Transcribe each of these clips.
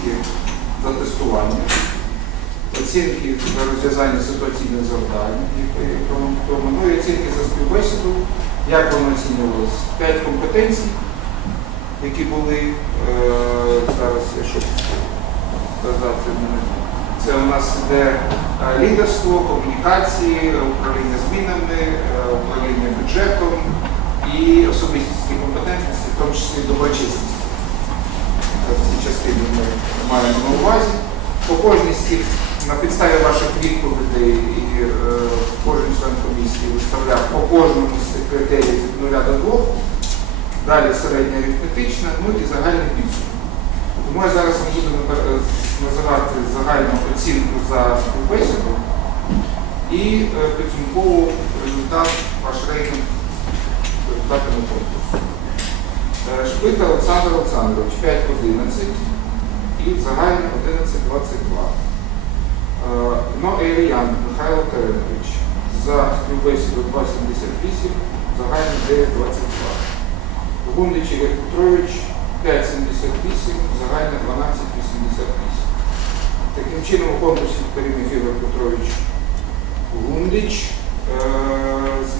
оцінки за тестування, оцінки за розв'язання ситуаційних завдань, ну і оцінки за співбесіду, як воно оцінювалось. П'ять компетенцій, які були е, зараз, я щоб сказати, це у нас іде е, лідерство, комунікації, управління змінами, е, управління бюджетом і особистісні компетентності, в тому числі доброчесність. В цій частині ми маємо на увазі. По кожній з цих, на підставі ваших відповідей і е, кожен член комісії виставляв по кожному з цих критеріїв від 0 до 2, далі середня арифметична, ну і загальний підсумок. Тому я зараз вам буду е, називати загальну оцінку за співбесіду і е, підсумково результат, ваш рейтинг результатами конкурсу. Е, Шпита Олександр Олександрович 5.11 і загальний 11.22. Е, Но Іліян Михайло Каринович за співбесіду 2.78, загальний 9.22. Гундич Ігор Петрович 5.78, загальна 12.88. Таким чином у конкурсі переміг Петрович Гундич.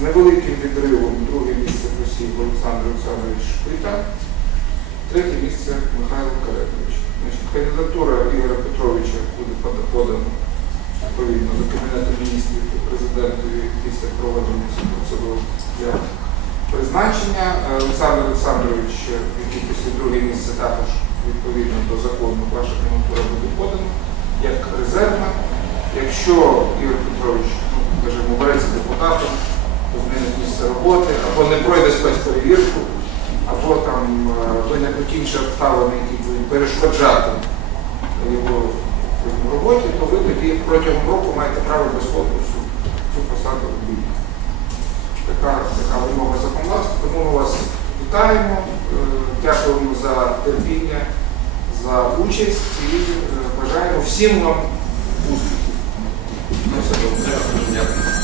Невеликим відривом друге місце посів Олександр Олександрович Шпита, третє місце Михайло Каретович. Значить, кандидатура Ігоря Петровича буде подана відповідно до Кабінету міністрів і президентові після проведення процедур для призначення. Е, Олександр Олександрович, який після друге місце також відповідно до закону ваша кандидатура буде подана як резервна. Якщо Ігор Петрович, ну, скажімо, обереться депутатом, роботи, або не пройде спецперевірку, або там е, виникнуть інші обставини, які будуть перешкоджати його роботі, то ви тоді протягом року маєте право без конкурсу цю посаду обійти. Така, така вимога законодавства, тому ми вас вітаємо, е, дякуємо за терпіння, за участь і е, бажаємо всім вам успіхів. На.